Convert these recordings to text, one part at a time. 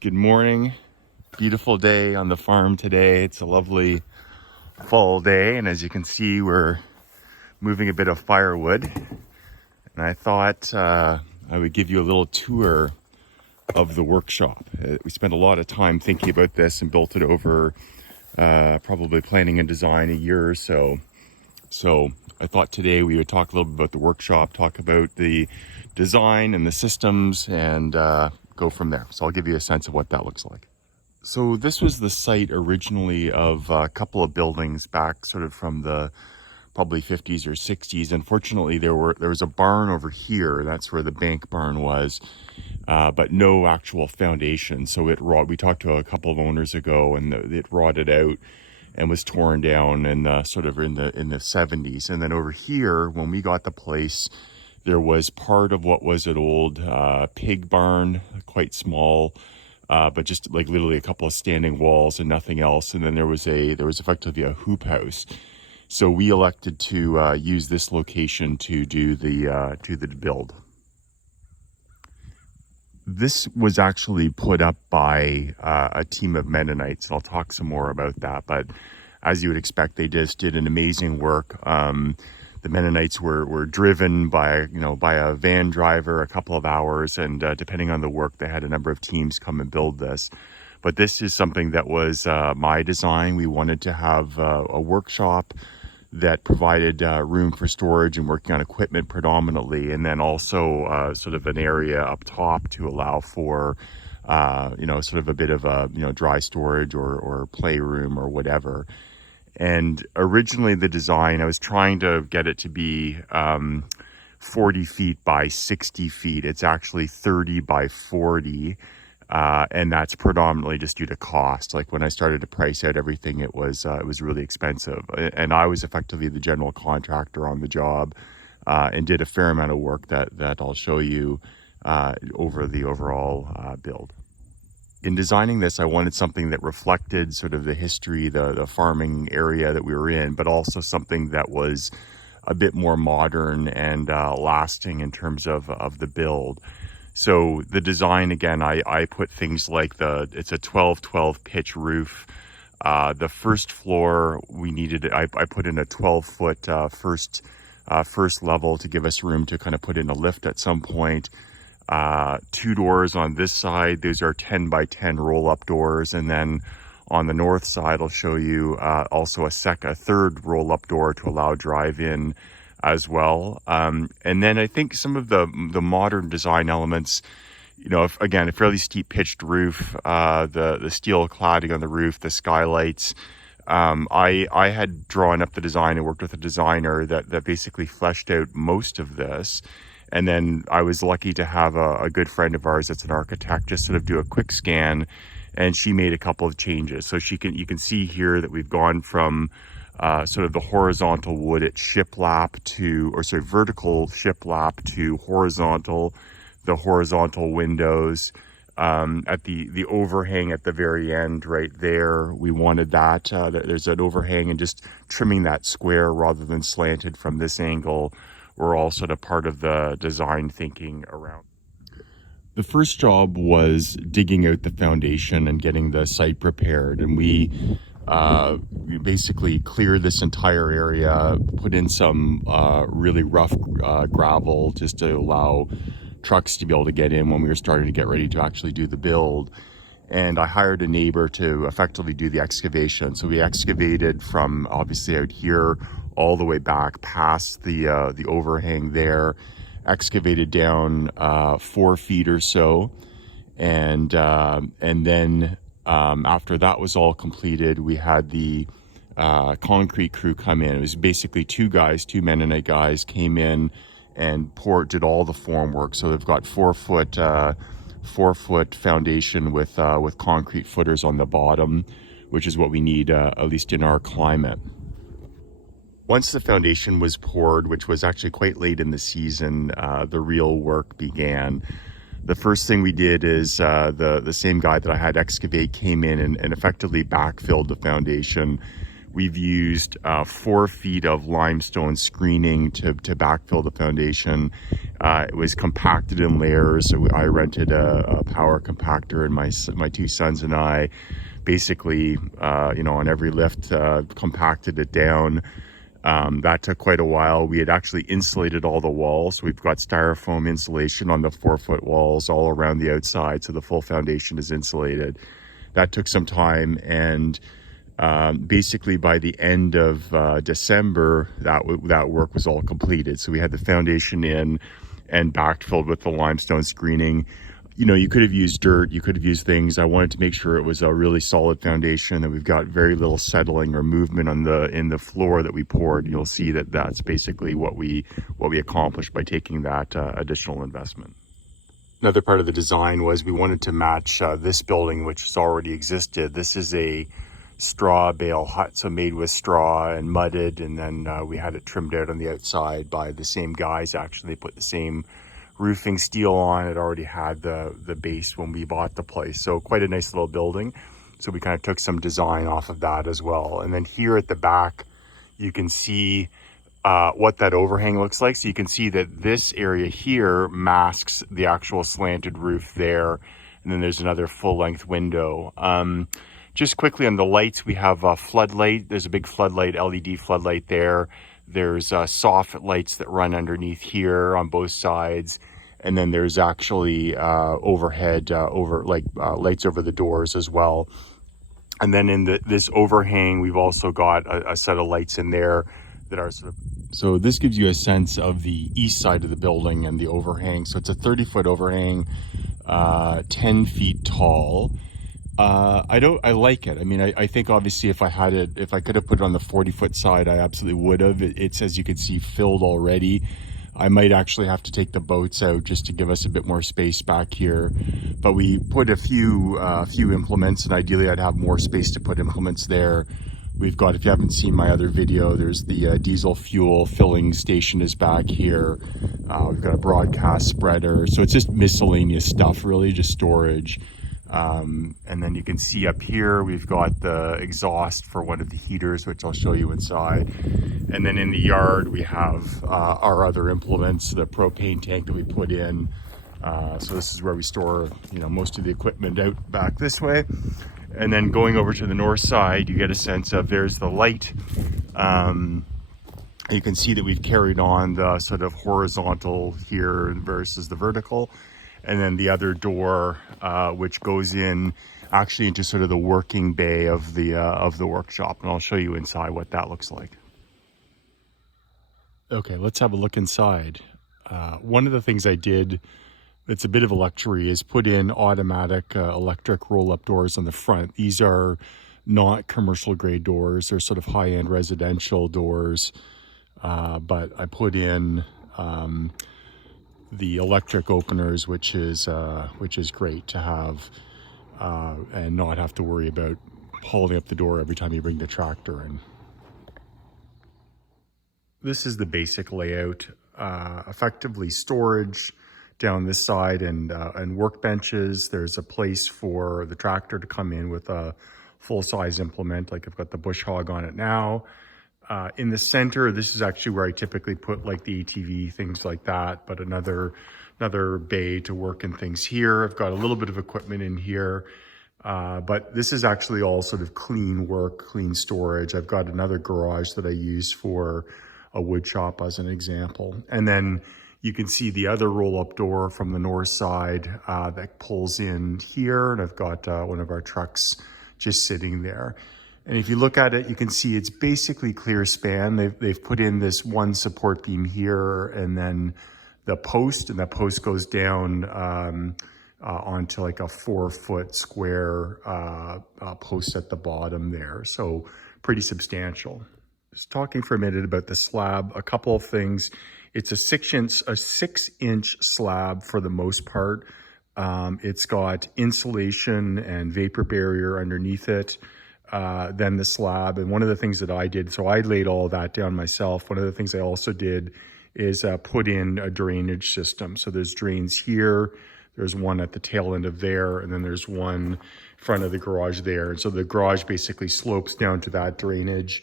Good morning. Beautiful day on the farm today. It's a lovely fall day, and as you can see, we're moving a bit of firewood. And I thought I would give you a little tour of the workshop. We spent a lot of time thinking about this and built it over probably planning and design a year or so. So I thought today we would talk a little bit about the workshop, talk about the design and the systems, and go from there. So I'll give you a sense of what that looks like. So this was the site originally of a couple of buildings back sort of from the probably 50s or 60s. Unfortunately, there was a barn over here. That's where the bank barn was, but no actual foundation. So we talked to a couple of owners ago, and it rotted out and was torn down and sort of in the 70s. And then over here, when we got the place, there was part of what was an old pig barn, quite small, but just like literally a couple of standing walls and nothing else. And then there was effectively a hoop house. So we elected to use this location to do the build. This was actually put up by a team of Mennonites. I'll talk some more about that, but as you would expect, they just did an amazing work. The Mennonites were driven by a van driver a couple of hours, and depending on the work, they had a number of teams come and build this. But this is something that was my design. We wanted to have a workshop that provided room for storage and working on equipment predominantly, and then also sort of an area up top to allow for sort of a bit of a dry storage or playroom or whatever. And originally the design, I was trying to get it to be 40 feet by 60 feet. It's actually 30 by 40. And that's predominantly just due to cost. Like when I started to price out everything, it was really expensive. And I was effectively the general contractor on the job, and did a fair amount of work that I'll show you over the overall build. In designing this, I wanted something that reflected sort of the history, the farming area that we were in, but also something that was a bit more modern and lasting in terms of the build. So the design, again, I put things like it's a 12-12 pitch roof. The first floor, I put in a 12-foot first level to give us room to kind of put in a lift at some point. 2 doors on this side. Those are 10 by 10 roll-up doors. And then on the north side, I'll show you also a third roll-up door to allow drive-in as well. And then I think some of the modern design elements, again, a fairly steep pitched roof, the steel cladding on the roof, the skylights. I had drawn up the design and worked with a designer that basically fleshed out most of this. And then I was lucky to have a good friend of ours that's an architect just sort of do a quick scan, and she made a couple of changes. So you can see here that we've gone from sort of the horizontal wood at vertical shiplap to horizontal, the horizontal windows at the overhang at the very end right there. We wanted that. There's an overhang, and just trimming that square rather than slanted from this angle were all sort of part of the design thinking around. The first job was digging out the foundation and getting the site prepared, and we basically cleared this entire area, put in some really rough gravel just to allow trucks to be able to get in when we were starting to get ready to actually do the build. And I hired a neighbor to effectively do the excavation. So we excavated from obviously out here all the way back past the overhang there, excavated down 4 feet or so, and then after that was all completed, we had the concrete crew come in. It was basically two Mennonite guys came in and did all the form work. So they've got 4 foot foundation with concrete footers on the bottom, which is what we need at least in our climate. Once the foundation was poured, which was actually quite late in the season, the real work began. The first thing we did is the same guy that I had excavate came in and effectively backfilled the foundation We've used 4 feet of limestone screening to backfill the foundation. It was compacted in layers. So I rented a power compactor, and my 2 sons and I basically, on every lift, compacted it down. That took quite a while. We had actually insulated all the walls. We've got styrofoam insulation on the 4-foot walls all around the outside, so the full foundation is insulated. That took some time, and basically by the end of December, that work was all completed. So we had the foundation in and backfilled with the limestone screening. You could have used dirt, you could have used things. I wanted to make sure it was a really solid foundation, that we've got very little settling or movement in the floor that we poured. You'll see that that's basically what we accomplished by taking that additional investment. Another part of the design was we wanted to match this building, which has already existed. This is a straw bale hut, so made with straw and mudded, and then we had it trimmed out on the outside by the same guys. Actually, they put the same roofing steel on. It already had the base when we bought the place, so quite a nice little building. So we kind of took some design off of that as well. And then here at the back, you can see what that overhang looks like. So you can see that this area here masks the actual slanted roof there, and then there's another full-length window. Just quickly on the lights, we have a floodlight. There's a big floodlight, LED floodlight there. There's soffit lights that run underneath here on both sides. And then there's actually overhead, lights over the doors as well. And then in this overhang, we've also got a set of lights in there that are sort of... So this gives you a sense of the east side of the building and the overhang. So it's a 30-foot overhang, 10 feet tall. I like it. I mean, I think obviously if I could have put it on the 40-foot side, I absolutely would have. It's, as you can see, filled already. I might actually have to take the boats out just to give us a bit more space back here. But we put a few implements, and ideally I'd have more space to put implements there. We've got, if you haven't seen my other video, there's the diesel fuel filling station is back here. We've got a broadcast spreader. So it's just miscellaneous stuff, really, just storage. And then you can see up here, we've got the exhaust for one of the heaters, which I'll show you inside. And then in the yard, we have our other implements, the propane tank that we put in. So this is where we store, most of the equipment out back this way. And then going over to the north side, you get a sense of, there's the light. You can see that we've carried on the sort of horizontal here versus the vertical. And then the other door, which goes in actually into sort of the working bay of the workshop. And I'll show you inside what that looks like. Okay, let's have a look inside. One of the things I did, it's a bit of a luxury, is put in automatic electric roll-up doors on the front. These are not commercial grade doors. They're sort of high-end residential doors. But I put in the electric openers, which is great to have, and not have to worry about hauling up the door every time you bring the tractor in. This is the basic layout. Effectively storage down this side and workbenches. There's a place for the tractor to come in with a full-size implement, like I've got the bush hog on it now. In the center, this is actually where I typically put like the ATV, things like that, but another bay to work in things here. I've got a little bit of equipment in here, but this is actually all sort of clean work, clean storage. I've got another garage that I use for a wood shop as an example. And then you can see the other roll-up door from the north side that pulls in here. And I've got one of our trucks just sitting there. And if you look at it, you can see it's basically clear span. They've put in this one support beam here, and then the post, and that post goes down onto like a 4-foot square post at the bottom there. So pretty substantial. Just talking for a minute about the slab, a couple of things. It's a 6-inch slab for the most part. It's got insulation and vapor barrier underneath it. Then the slab. And one of the things that I did, so I laid all that down myself. One of the things I also did is put in a drainage system. So there's drains here, There's one at the tail end of there, and then there's one in front of the garage there. And so the garage basically slopes down to that drainage.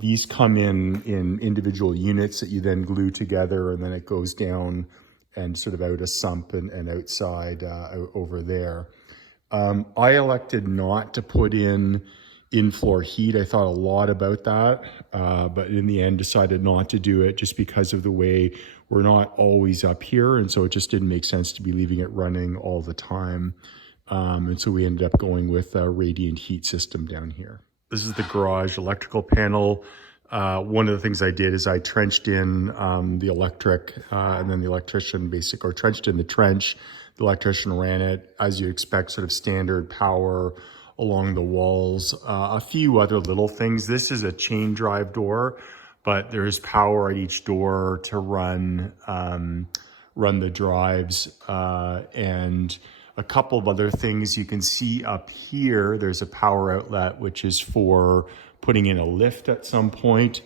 These come in individual units that you then glue together, and then it goes down and sort of out a sump and outside out over there. I elected not to put in floor heat. I thought a lot about that, but in the end decided not to do it just because of the way we're not always up here. And so it just didn't make sense to be leaving it running all the time. And so we ended up going with a radiant heat system down here. This is the garage electrical panel. One of the things I did is I trenched in the electric, and then the electrician trenched in the trench. The electrician ran it, as you expect, sort of standard power along the walls. A few other little things. This is a chain drive door, but there is power at each door to run the drives, and a couple of other things you can see up here. There's a power outlet, which is for putting in a lift at some point.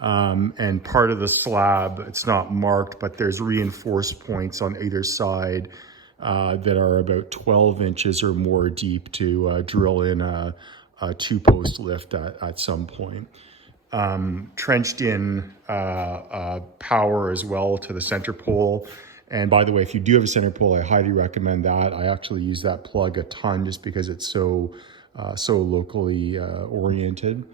And part of the slab, it's not marked, but there's reinforced points on either side that are about 12 inches or more deep to drill in a two-post lift at some point. Trenched in power as well to the center pole. And by the way, if you do have a center pole, I highly recommend that. I actually use that plug a ton just because it's so locally oriented.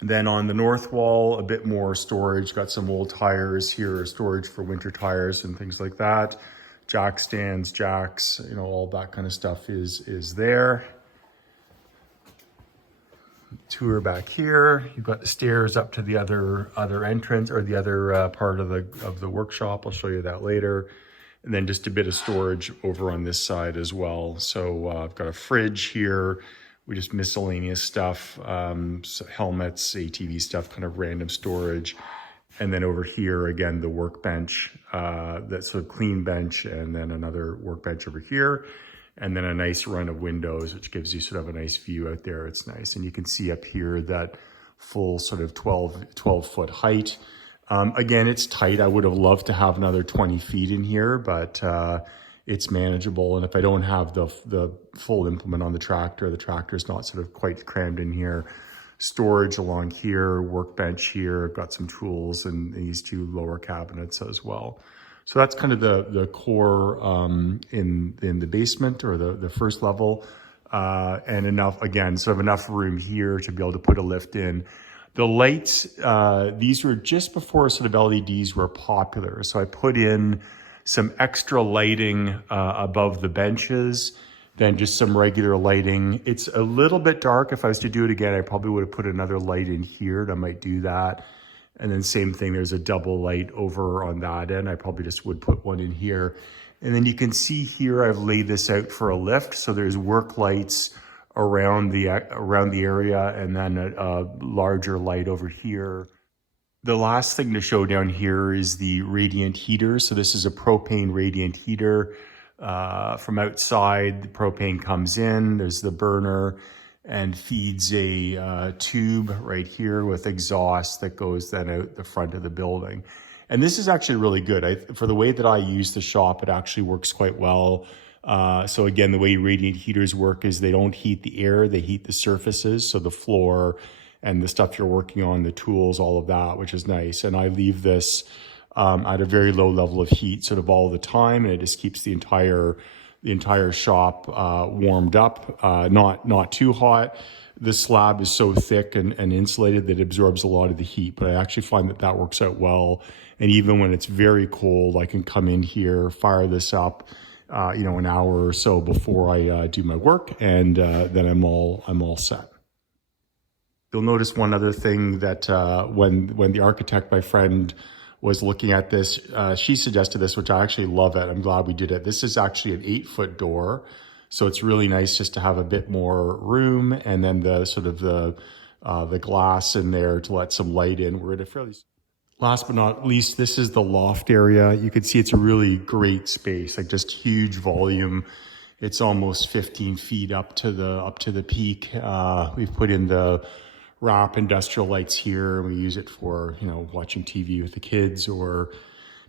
And then on the north wall, a bit more storage. Got some old tires here, storage for winter tires and things like that. Jack stands, jacks, all that kind of stuff is there. Tour back here. You've got the stairs up to the other entrance, or the other part of the workshop. I'll show you that later. And then just a bit of storage over on this side as well. So I've got a fridge here. We just miscellaneous stuff, so helmets, ATV stuff, kind of random storage. And then over here, again, the workbench, that's a clean bench, and then another workbench over here. And then a nice run of windows, which gives you sort of a nice view out there. It's nice. And you can see up here that full sort of 12 foot height. Again, it's tight. I would have loved to have another 20 feet in here, but it's manageable. And if I don't have the full implement on the tractor's not sort of quite crammed in here. Storage along here, workbench here. I've got some tools and these two lower cabinets as well. So that's kind of the core in the basement, or the first level, and enough, again, sort of enough room here to be able to put a lift in. The lights, these were just before sort of LEDs were popular. So I put in some extra lighting above the benches, then just some regular lighting. It's a little bit dark. If I was to do it again, I probably would have put another light in here, and I might do that. And then same thing, there's a double light over on that end. I probably just would put one in here. And then you can see here, I've laid this out for a lift. So there's work lights around the area, and then a larger light over here. The last thing to show down here is the radiant heater. So this is a propane radiant heater. From outside, the propane comes in, there's the burner, and feeds a tube right here with exhaust that goes then out the front of the building. And this is actually really good. For the way that I use the shop, it actually works quite well. So again, the way radiant heaters work is they don't heat the air, they heat the surfaces. So the floor and the stuff you're working on, the tools, all of that, which is nice. And I leave this at a very low level of heat sort of all the time, and it just keeps the entire shop warmed up, not too hot. The slab is so thick and insulated that it absorbs a lot of the heat, but I actually find that works out well. And even when it's very cold, I can come in here, fire this up, an hour or so before I do my work, and then I'm all set. You'll notice one other thing that when the architect, my friend, was looking at this, she suggested this, which I actually love it. I'm glad we did it. This is actually an 8-foot door. So it's really nice just to have a bit more room, and then the glass in there to let some light in. We're at a fairly... Last but not least, this is the loft area. You can see it's a really great space, like just huge volume. It's almost 15 feet up to the peak. We've put in the wrap industrial lights here, and we use it for, watching TV with the kids or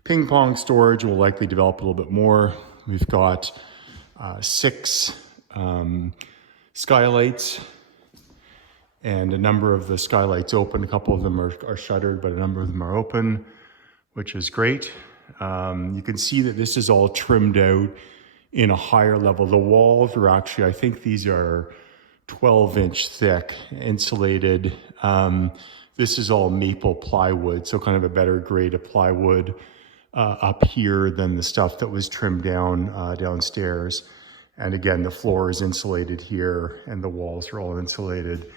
ping pong storage. We'll likely develop a little bit more. We've got 6 skylights, and a number of the skylights open. A couple of them are shuttered, but a number of them are open, which is great. You can see that this is all trimmed out in a higher level. The walls are actually, I think these are 12-inch thick, insulated. This is all maple plywood, so kind of a better grade of plywood up here than the stuff that was trimmed down downstairs. And again, the floor is insulated here and the walls are all insulated.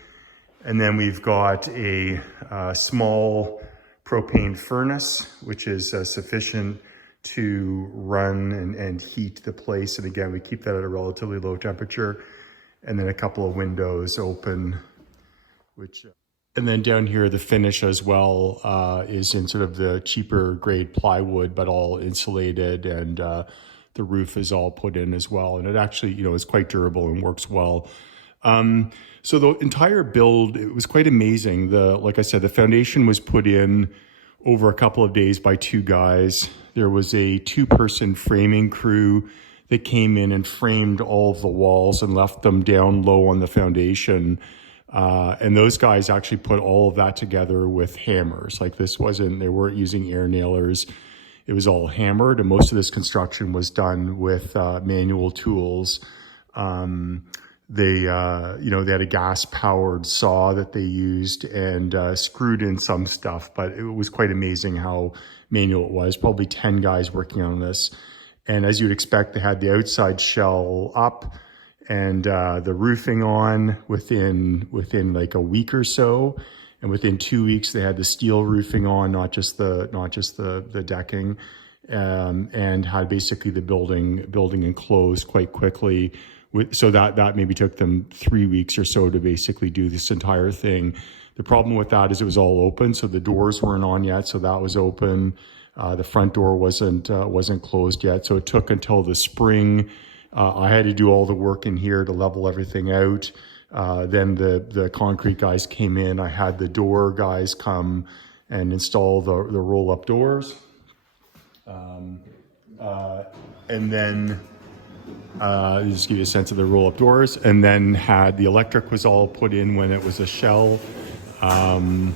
And then we've got a small propane furnace, which is sufficient to run and heat the place. And again, we keep that at a relatively low temperature. And then a couple of windows open, and then down here, the finish as well is in sort of the cheaper grade plywood, but all insulated, and the roof is all put in as well. And it actually, is quite durable and works well. So the entire build, it was quite amazing. Like I said, the foundation was put in over a couple of days by 2 guys. There was a 2-person framing crew that came in and framed all of the walls and left them down low on the foundation. And those guys actually put all of that together with hammers. Like they weren't using air nailers. It was all hammered, and most of this construction was done with manual tools. They had a gas-powered saw that they used and screwed in some stuff, but it was quite amazing how manual it was. Probably 10 guys working on this. And as you'd expect, they had the outside shell up and the roofing on within like a week or so. And within 2 weeks, they had the steel roofing on, not just the decking, and had basically the building enclosed quite quickly. So that maybe took them 3 weeks or so to basically do this entire thing. The problem with that is it was all open, so the doors weren't on yet, so that was open. The front door wasn't closed yet, so it took until the spring. I had to do all the work in here to level everything out. Then the concrete guys came in. I had the door guys come and install the roll-up doors. And then just give you a sense of the roll-up doors. And then had the electric was all put in when it was a shell. And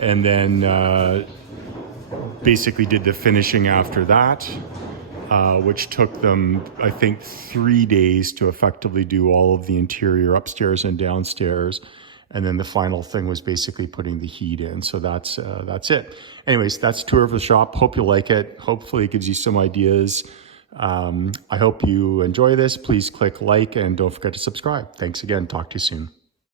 then basically did the finishing after that, which took them, I think, 3 days to effectively do all of the interior upstairs and downstairs. And then the final thing was basically putting the heat in. So that's it. Anyways, that's a tour of the shop. Hope you like it. Hopefully it gives you some ideas. I hope you enjoy this. Please click like and don't forget to subscribe. Thanks again. Talk to you soon.